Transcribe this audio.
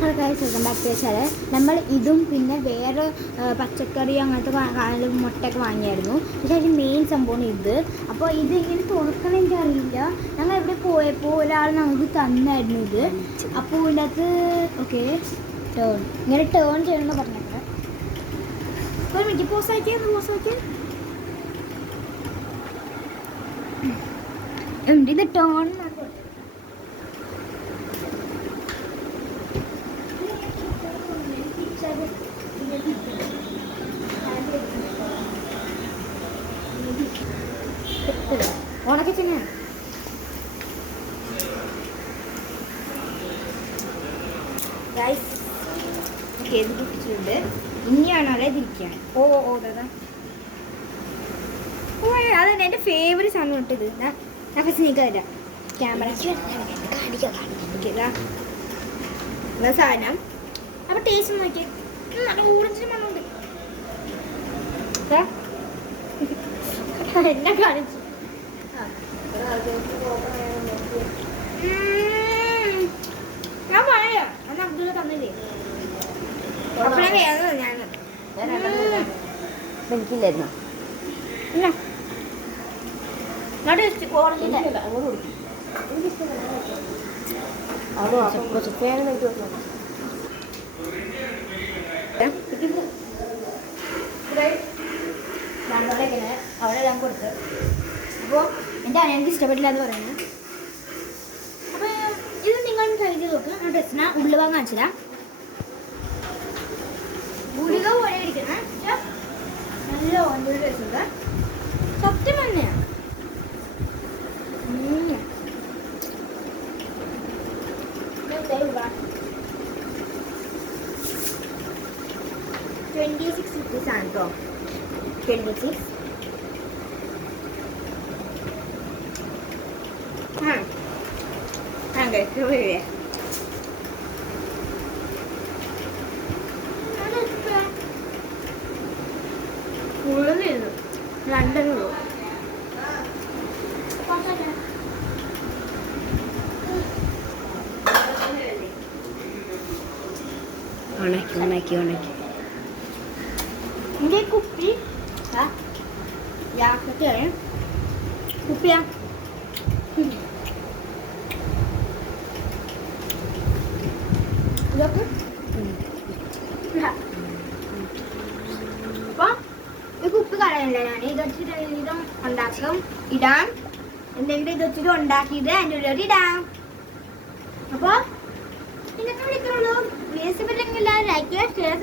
Hello guys, welcome back to വെച്ചാൽ നമ്മൾ ഇതും പിന്നെ വേറെ പച്ചക്കറി അങ്ങനത്തെ മുട്ടയൊക്കെ വാങ്ങിയായിരുന്നു. പക്ഷേ അതിന് മെയിൻ സംഭവമാണ് ഇത്. അപ്പോൾ ഇത് ഇങ്ങനെ തുറക്കണം എനിക്കറിയില്ല. ഞങ്ങൾ എവിടെ പോയപ്പോൾ ഒരാൾ നമുക്ക് തന്നായിരുന്നു ഇത്. അപ്പോൾ ഇതിനകത്ത് ഓക്കെ ഇങ്ങനെ ടേൺ ചെയ്യണമെന്ന് പറഞ്ഞേക്കാം. ഒരു മിനിറ്റ് പോസ് ആക്കിയാൽ ഇത് ടേൺ ഓണൊക്കെ ചെങ്ങനെ ചെയ്തിട്ടുണ്ട്. ഇനിയാണോ അല്ലെ തിരിക്കുകയാണ്? ഓ അതാ അതന്നെ എൻ്റെ ഫേവറേറ്റ് സാധനം ഇട്ടത്. ഞാൻ ഫസ്റ്റ് നീക്ക തരാം ക്യാമറയ്ക്ക് സാധനം. അപ്പോൾ ടേസ്റ്റ് നോക്കിയേ, നല്ല ഓറഞ്ചിന് മണ്ണുണ്ട്. എന്നെ കാണിച്ചു ഞാൻ പറയാ അന്ന് അബ്ദുള്ള തന്നില്ലേ? എനിക്കില്ലായിരുന്നു. അവിടെ ഞാൻ കൊടുത്ത്. അപ്പോൾ എൻ്റെ അനിയനിക്ക് ഇഷ്ടപ്പെട്ടില്ല എന്ന് പറയുന്നത്. അപ്പോൾ ഇത് നിങ്ങൾ ട്രൈ ചെയ്ത് നോക്കുക. ആ ഡ്രസ്സിന് ഉള്ളുവാൻ കാണിച്ചില്ല. ഗുളിക പോലെ ഇരിക്കുന്ന നല്ല ഓൻ്റെ ഡ്രസ്സുണ്ട്. സത്യം തന്നെയാണ്. 26 rupees ആണ് കേട്ടോ. 26. രണ്ടെണ്ണുള്ളൂ. ഉണക്കി എൻ്റെ കുപ്പി കുപ്പിയാ. ഇതൊക്കെ അപ്പോൾ ഈ കുപ്പി കളയണ്ട. ഞാൻ ഇത് വെച്ചിട്ട് ഇതും ഉണ്ടാക്കും, ഇടാം. എന്തെങ്കിലും ഇത് വെച്ചിട്ട് ഉണ്ടാക്കിയത് അതിൻ്റെ ഉള്ളിലോട്ട് ഇടാം. അപ്പോൾ ഇതൊക്കെ വിളിക്കുള്ളൂ. വീഡിയോസ് പറ്റില്ലെങ്കിൽ ലൈക്ക് ചെയ്യുക, ഷെയർ